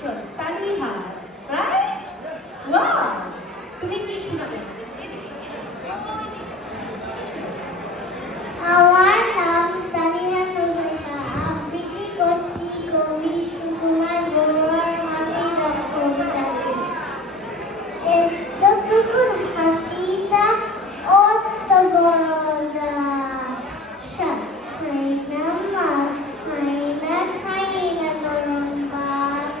চলো তালি হাত, রাইট? ওয়াও, তুমি কি শোনাবে? আমার নাম তানিয়া তুষার, আবৃত্তি করছি কবি সুকুমার বড়ুয়ার হাতি কবিতাটি। এতটুকুর হাতিটা অত বড় দাম, খাই না মাছ, খাই না নরম মাছ,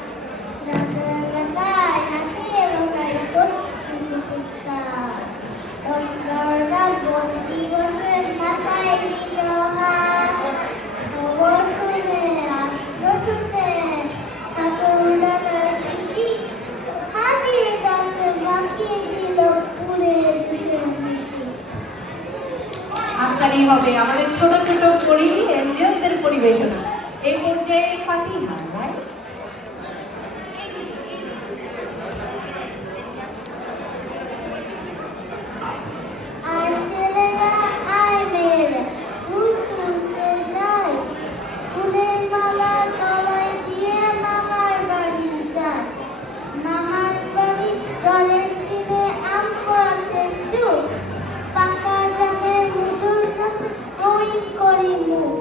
দাদার হাতির মাথায় করছি কুত্তা, 10-12টা বছর বছর মাথায় দিল হাত, খবর শুনে আসলো ছুটে ঠাকুর দাদার পিসি, হাতির দাঁতে মাখিয়ে দিল পুড়ে দুষে মিশি। আকারই হবে আমাদের ছোট ছোট এনজিওদের পরিবেশনা। এই পর্যায়ে ফাতিহা, রাইট? আর ছেলেরা আয় মেয়েরা ফুল তুলতে যায়, ফুলের মালা গলায় দিয়ে মামার বাড়ি যায়, মামার বাড়ি জলের দিনে আম পোড়াতে চুপ, পাকা জামের মুজুর কাছে ওই করি মুখ।